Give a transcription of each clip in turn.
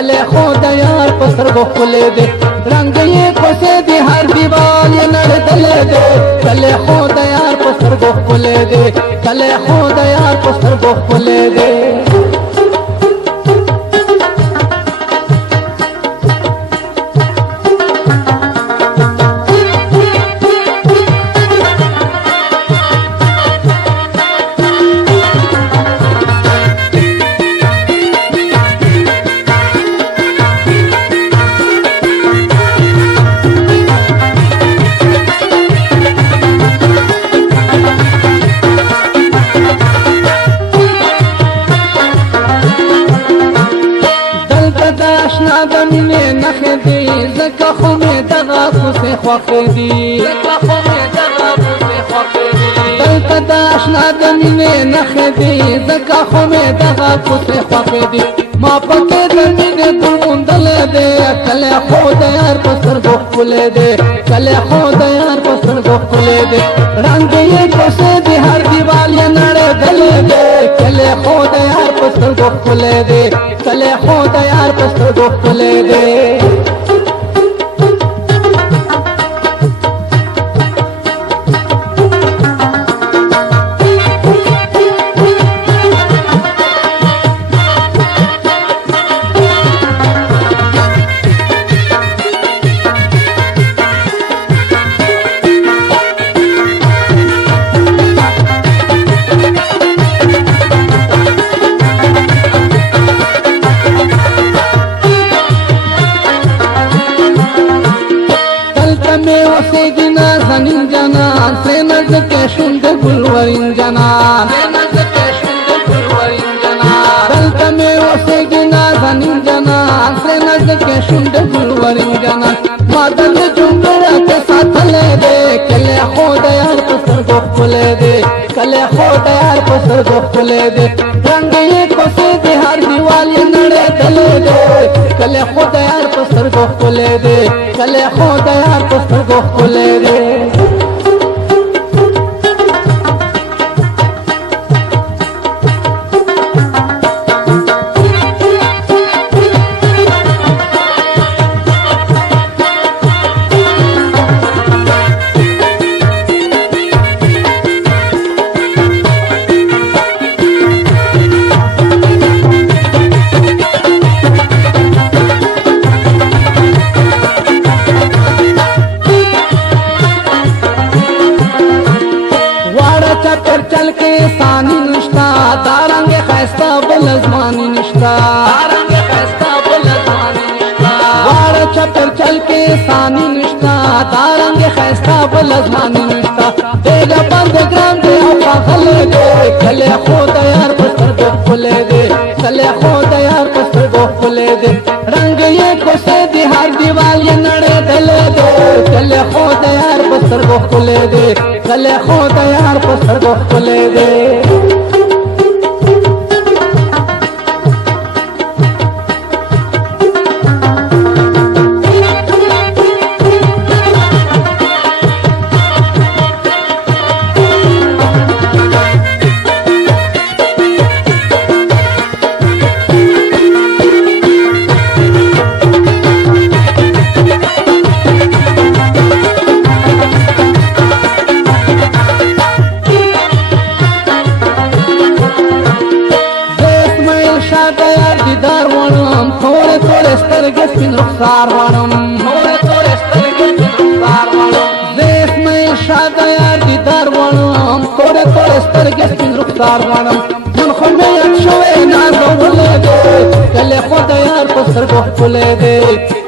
کله خود یار پسر گو کھلے دے رنگ یہ کوسے دی ہر دیوال یہ نڑ دلے دے کله خود یار پسر گو کھلے دے کله خود یار پسر گو کھلے دے دمینه نخې دی زکه خو مې دغه کوسې خوښې دي دلته د اشنا دمینه نخې دی زکه خو مې دغه کوسې خوښې دي ما پکې د مینې ګل موندلی دی کله خو د یار په سترګو ښکلی دی کله خو د یار په سترګو ښکلی دی رنګ یې کوسې دی هر دیوال یې نړېدلی دی کله خو د یار په سترګو ښکلی دی کله خو د یار په سترګو ښکلی دی زنین جنان سینه زکه شونډ ګلورین جنان دلته مې اوسېږي نازنین جنان سینه زکه شونډ ګلورین جنان ما دل جونګړه کې ساتلی دی کله خو د یار په سترګو ښکلی دی کله خو د یار په سترګو ښکلی دی رنګ یې کوسې دی هر دیوال یې نړېدلی دی کله خو د یار په سترګو ښکلی دی کله خو د یار په سترګو ښکلی دی چکر چل کے ثانی نشتا دارنگ خیستا بلزمانی نشتا وار چکر چل کے ثانی نشتا دارنگ خیستا بلزمانی نشتا دیگا بند گرام دے اوپا خلے دے کلے خود یار پستر گو کھلے دے کلے خود یار پستر گو کھلے دے رنگ یہ کوسے دی ہر دیوال یہ نڑے دلے دے کلے خود یار پستر گو کھلے دے کله خو د یار په سترګو ښکلی دی دیدار وانم تھوڑے تھوڑے سترګې سپین رخسار وانم زه اسماعیل شاه د یار دیدار وانم تھوڑے تھوڑے سترګې سپین رخسار وانم نن خو مې یاد شوی نازولی دی کله خو د یار په سترګو ښکلی دی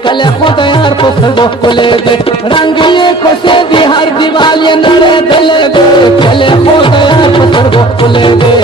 کله خو د یار په سترګو ښکلی دی رنګ یې کوسې دی هر دیوال یې نړېدلی دی کله خو د یار په سترګو ښکلی دی